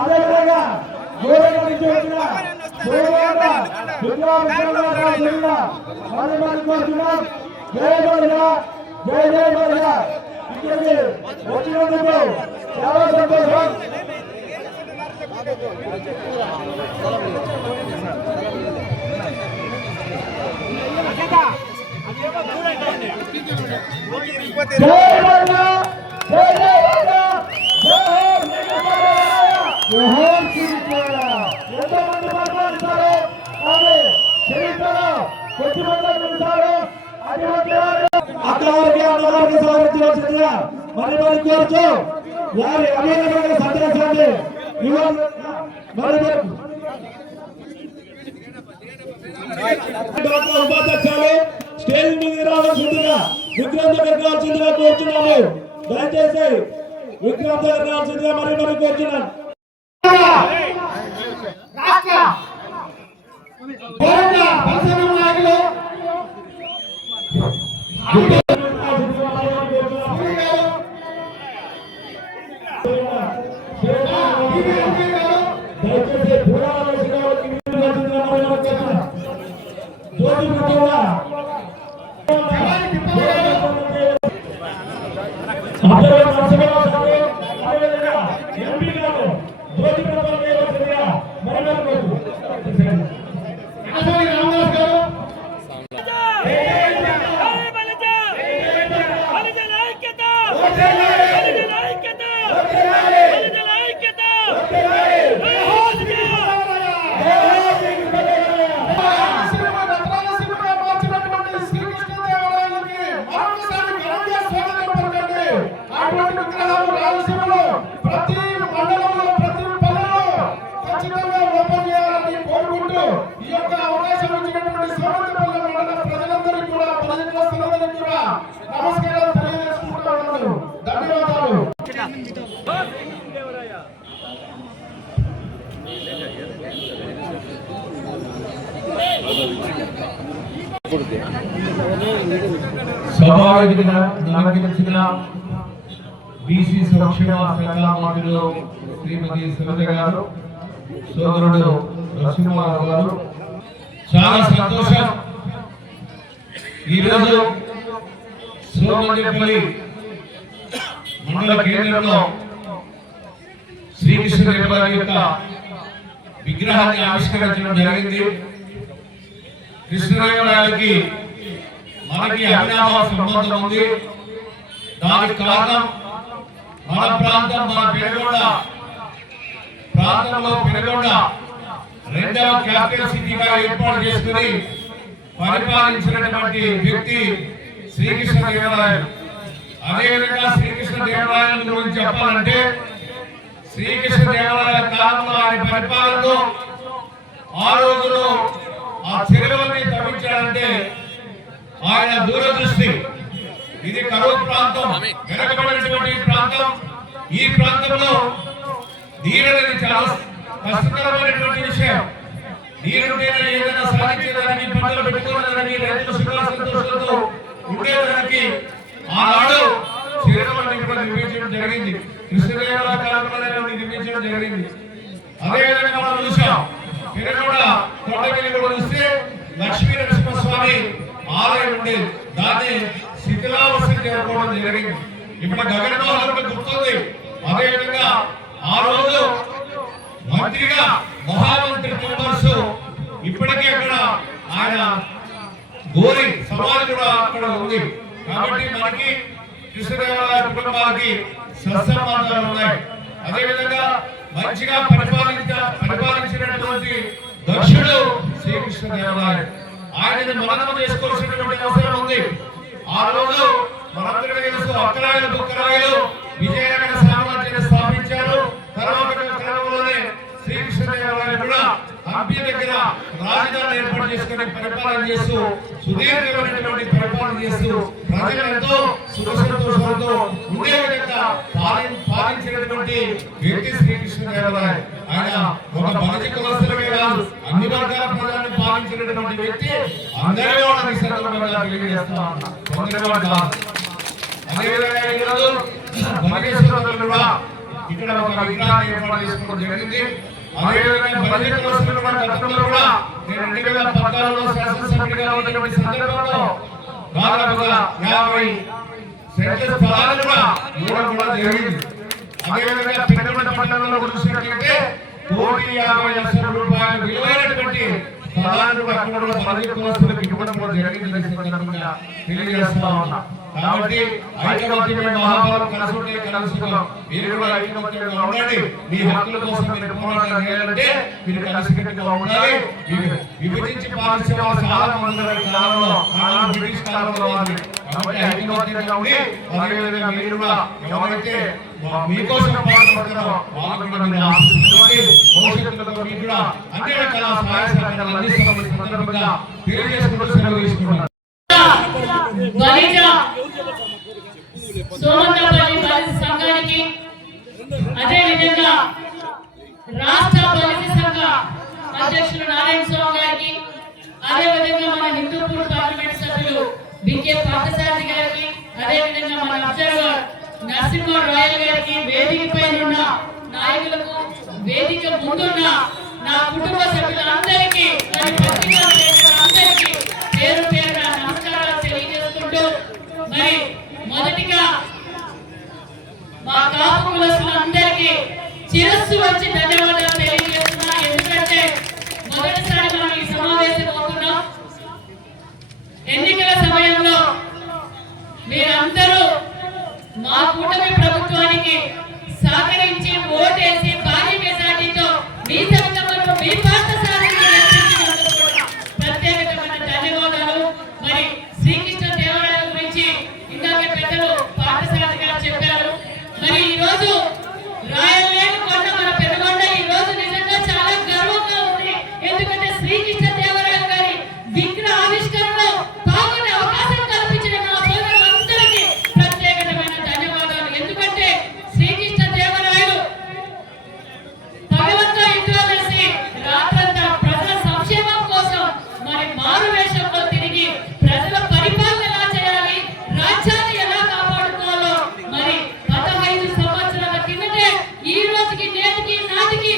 అదేవిధంగా దూరంగా నుంచి వచ్చిన కోరుతున్నాం. జయ బలిగా జయ జయ బలిగా ఇక్కడికి వచ్చినందుకు చాలా సంతోషం. ఎంతమంది పరిపాలించారు కానీ చరిత్రలో కొద్ది మంది ఉంటారు. అటువంటి అక్కడికి అందరికీ సవరించవలసిందిగా మరి మరి కోరుతూ వారి అమూల్యమైన సందేశాన్ని ఉపాధ్యక్షులు స్టేజ్ మీద రావాల్సిందిగా విగ్రహం దగ్గర రావాల్సిందిగా కోరుతున్నాము. దయచేసి విగ్రహం దగ్గర రావాల్సిందిగా మరి మరి కోరుతున్నాను. సభావేదికన బీసీ సంక్షేమ శాఖ మంత్రులు శ్రీమతి సునీత గారు, సోదరుడు నరసింహారావు గారు, చాలా సంతోషం. ఈరోజు సోమంజపల్లి మండల కేంద్రంలో శ్రీకృష్ణదేవరాయ యొక్క విగ్రహాన్ని ఆవిష్కరించడం జరిగింది. కృష్ణదేవరాయలకి మనకి అవినాభావ సంబంధం ఉంది. దానికి కారణం మన ప్రాంతం, మన పెనుగొండ ప్రాంతంలో పెనుగొండ రెండవ క్యాపిటల్ సిటీగా ఏర్పాటు చేసుకుని పరిపాలించినటువంటి వ్యక్తి శ్రీకృష్ణదేవరాయలు. అదేవిధంగా శ్రీకృష్ణదేవరాయల గురించి చెప్పాలంటే శ్రీకృష్ణదేవరాయల కాలంలో ఆయన పరిపాలనలో ఆ రోజులో ఆ చెరువుల్ని తవ్వించాలంటే ఆయన దూరదృష్టి. ఇది కరువు ప్రాంతం, వెనకబడినటువంటి ప్రాంతం. ఈ ప్రాంతంలో నీరనేది చాలా కష్టతరమైనటువంటి విషయం. నీరుంటేనే ఏదైనా సాధించేదానికి, పంటలు పెట్టుకోవడానికి, రైతులు సుఖ సంతోషాలతో ఉండేదానికి ఆనాడు చెరువులను కూడా నిర్మించడం జరిగింది. కృష్ణదేవరాయ కాలంలోనే నిర్మించడం జరిగింది. అదేవిధంగా మనం చూసాం పెనుగొండ కొండగిరి కూడా చూస్తే లక్ష్మీ నరసింహస్వామి ఆలయం ఉండేది. దాన్ని శిథిలావస్థ చేరుకోవడం జరిగింది. ఇప్పుడు గగనమోహన్ గుర్తుంది. అదేవిధంగా ఆ రోజు మంత్రిగా మహామంత్రి మెంబర్స్ ఇప్పటికీ అక్కడ ఆయన గోరి సమాధి కూడా అక్కడ ఉంది. కాబట్టి మనకి కృష్ణదేవరాయ కుటుంబానికి సత్సంబంధాలు ఉన్నాయి. అదేవిధంగా మంచిగా పరిపాలించినటువంటి దక్షుడు శ్రీకృష్ణదేవరాయ. ఆయనని మననం చేసుకోవాల్సినటువంటి అవసరం ఉంది. ఆ రోజు మనందరికీ తెలుసు అక్కరాయలు బుక్కరాయలు విజయనగర సామ్రాజ్యాన్ని స్థాపించారు. తర్వాత క్రమంలోనే శ్రీకృష్ణదేవరాయ కూడా హంపి దగ్గర రాజధాని ఏర్పాటు చేసుకుని పరిపాలన చేస్తూ సుదీర్ఘమైనటువంటి పరిపాలన చేస్తూ ప్రజలు ఎంతో సుఖ సంతోషాలతో ఉండే విధంగా పాలించినటువంటి వ్యక్తి శ్రీకృష్ణదేవరాయ. ఆయన ఒక బలజ కులస్తులకే కాదు, అన్ని వర్గాల ప్రజలను పాలించినటువంటి వ్యక్తి. అందరూ సందర్భంగా తెలియజేస్తా ఉన్నా. అదేవిధంగా ఈరోజు బలిగేశ్వరులు కూడా ఇక్కడ ఒక విగ్రహాన్ని ఏర్పాటు చేసుకోవడం జరిగింది. అదేవిధంగా బలిజ కులస్తులు కూడా గతంలో కూడా నేను 2014లో శాసనసభ్యుడిగా ఉన్నటువంటి సందర్భంలో దాదాపుగా 50 సెంట్ల స్థలాలు కూడా ఇవ్వడం కూడా జరిగింది. అదేవిధంగా పెద్దపల్లి పట్టణంలో చూసినట్లయితే 1,50,00,000 రూపాయలు విలువైనటువంటి స్థలాలను అక్కడ కూడా బలిజ కులస్తులకు ఇవ్వడం కూడా జరిగింది. సందర్భంగా తెలియజేస్తా ఉన్నా. కాబట్టి ఐకమత్యమే మహాభారతం కలుసుంటే కలుసుకుందాం. మీరు కూడా ఐకమత్యంగా ఉండండి. మీ హక్కుల కోసం మీరు పోరాటం చేయాలంటే మీరు కలిసికట్టుగా ఉండాలి. విభజించి పాలించిన చాలా మంది కాలంలో బ్రిటిష్ కాలంలో కాబట్టి ఐకమత్యంగా ఉండి అదేవిధంగా మీరు కూడా ఎవరైతే మీకోసం పోరాడుతున్నారో వాళ్ళు కూడా మీరు ఆశించుకోండి. భవిష్యత్తులో మీకు కూడా అన్ని రకాల సహాయ సహకారాలు అందిస్తామని సందర్భంగా తెలియజేసుకుంటూ సెలవు తీసుకుంటున్నాను. సోమంతపల్లి బలిజ సంఘానికి అదే విధంగా రాష్ట్ర బలిజ సంఘ అధ్యక్షులు నారాయణ స్వామి గారికి అదే విధంగా మన హిందూపూర్ పార్లమెంట్ సభ్యులు బికే పార్థసారథి గారికి అదే విధంగా మన అబ్జర్వర్ నరసింహ రాయల్ గారికి వేదిక పైన ఉన్న నాయకులకు వేదిక ముందున్న నా కుటుంబ సభ్యులందరికీ మరి పత్రికా విలేకరులందరికీ పేరు పేరున నమస్కారాలు తెలియజేస్తుంటూ మరి మొదటిగా మా కాపు కులస్తులందరికీ శిరస్సు వచ్చి ధన్యవాదాలు తెలియజేస్తున్నా. ఎందుకంటే మొదటిసారి మనం ఈ సమావేశం అవుతున్నాం. ఎన్నికల సమయంలో మీరందరూ మా కూటమి ప్రభుత్వానికి సహకరించి ఓటేసి భారీ మెజార్టీతో మీ తరఫున మీ పార్థసారథిని గెలిపించినందుకు ప్రత్యేకమైన ధన్యవాదాలు. మరి శ్రీకృష్ణ దేవరాయల గురించి ఇందాక పెద్దలు పార్థసారథి గారు చెప్పారు. మరి ఈ రోజు రాయలరేని కొండ మన పెనుగొండ ఈ రోజు నిజంగా చాలా గర్వంగా ఉంది. ఎందుకంటే శ్రీకృష్ణ దేవరాయల గారి విగ్రహ ఆవిష్కరణలో పాల్గొనే అవకాశం కల్పించిన నా సోదరులందరికీ ప్రత్యేకమైన ధన్యవాదాలు. ఎందుకంటే శ్రీకృష్ణ దేవరాయలు భగవంతుడు యుద్ధాలు చేసి రాత్రంతా ప్రజల సంక్షేమం కోసం మరి మారు వేషంలో తిరిగి ప్రజల పరిపాలన ఎలా చేయాలి, రాజ్యాన్ని ఎలా కాపాడుకోవాలో మరి 15 సంవత్సరాల కిందటే ఈ రోజుకి నేటికి నాటికి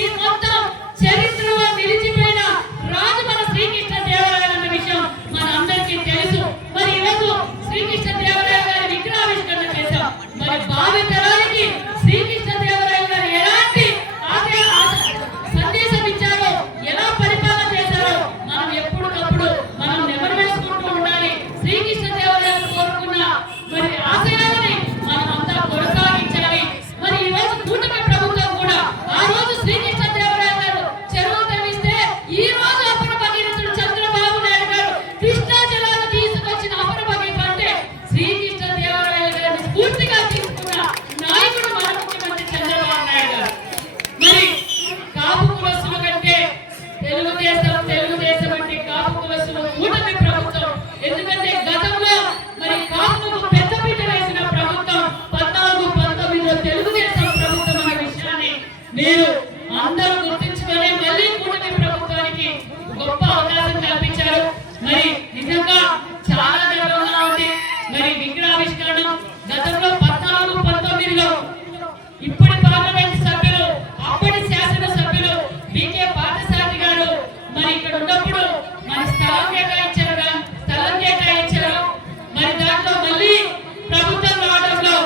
ఈ మొత్తం చరిత్రలో నిలిచిపోయిన రాజు మన శ్రీకృష్ణ దేవరాయలు అన్న విషయం మన అందరికీ తెలుసు. మరి ఈరోజు శ్రీకృష్ణ దేవరాయలు గారి విగ్రహావిష్కరణ చేశాం. మరి భావి తరానికి శ్రీకృష్ణ దేవరాయలు గారు ఎలాంటి సందేశం ఇచ్చారో, ఎలా పరిపాలన చేశారో మనం ఎప్పటికప్పుడు మనం నెమరు వేసుకుంటూ ఉండాలి. శ్రీకృష్ణ దేవరాయలు కోరుకున్న మరి ఆశయాలని మనం అంతా కొనసాగించాలి. మరి ఈ రోజు కూటమి ప్రభుత్వం కూడా ఆ రోజు శ్రీకృష్ణ దేవరాయలు గారు చెరువు తవ్విస్తే ఈ రోజు అపర భగీరథుడు చంద్రబాబు నాయుడు గారు కృష్ణా జలాలు తీసుకొచ్చిన అపర భగీరథ అంటే శ్రీకృష్ణ దేవరాయలు గారిని స్ఫూర్తిగా తీసుకున్న నాయకుడు మన ముఖ్యమంత్రి చంద్రబాబు నాయుడు గారు. మరి కాపు కులస్తుల కంటే తెలుగుదేశం అంటే కాపు కులస్తులు కూటమి ప్రభుత్వం. ఎందుకంటే గతంలో మరి కాపుకు పెద్దపీట వేసిన ప్రభుత్వం 14-19లో తెలుగుదేశం ప్రభుత్వం అనే విషయాన్ని మీరు అందరూ గుర్తించుకొని మళ్ళీ కూటమి ప్రభుత్వానికి గొప్ప అవకాశం కల్పించారు. మరి నిజంగా చాలా గర్వంగా ఉంది. మరి విగ్రహావిష్కరణ గతంలో 14-19లో ఇప్పటి పార్లమెంట్ సభ్యులు అప్పటి శాసన సభ్యులు బికే పార్థసారథి గారు మరి ఇక్కడ ఉన్నప్పుడు మరి స్థలం కేటాయించారు. మరి దాంట్లో మళ్ళీ ప్రభుత్వం రావడంలో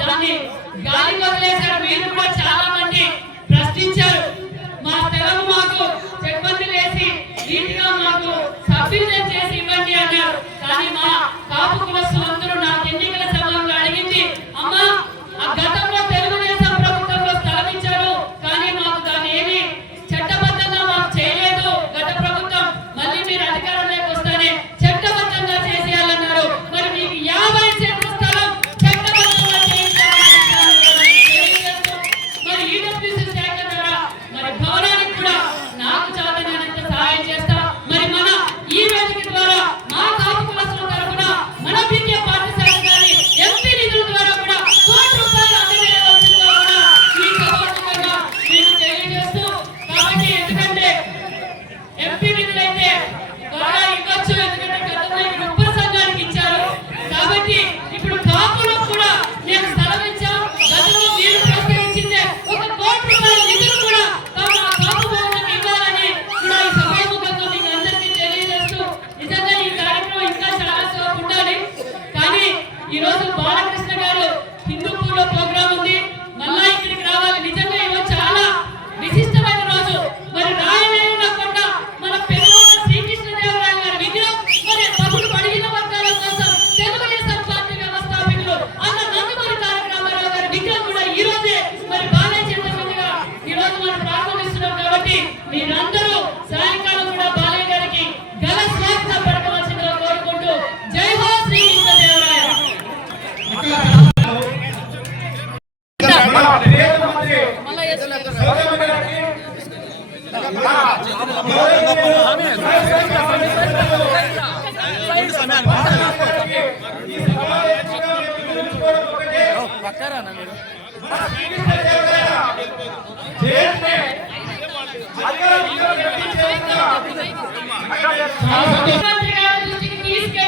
దాన్ని గాలి వదిలేశారు. మీరు కూడా చాలా మంది ప్రశ్నించారు. మా స్థలం మాకు చెక్బందులు వేసి నీటిగా మాకు సభ్యులు చేసి ఇవ్వండి అన్నారు. కానీ మా కాపు కులస్తులందరూ నాకు ఎన్నికల సమయంలో అడిగింది, అమ్మా ఆ గతంలో తెలుగుదేశం ప్రభుత్వంలో స్థలం ఇచ్చారు కానీ మాకు దాన్ని ఏమి చట్టబద్ధంగా మాకు చేయలేదు గత ప్రభుత్వం. మళ్ళీ మీరు అధికారంలోకి వస్తానే చట్టబద్ధంగా చేసేయాలన్నారు. మరి మీకు 50 సెంట్ల స్థలం చట్టబద్ధంగా మరి ఈడబ్ల్యూసీ శాఖ ద్వారా మరి భవనానికి కూడా నాకు చాతనైనంత సహాయం చేస్తా. మరి మన ఈ వేదిక ద్వారా మా కాపు కులస్తుల తరఫున మన బికే ఈ సమావేశంగా మేము పిలుచుకోవడం ఒకటే. మన శ్రీకృష్ణదేవరాయ జయంతిని అధికారం వ్యక్తం చేస్తున్న ముఖ్యమంత్రి గారి దృష్టికి తీసుకెళ్ళి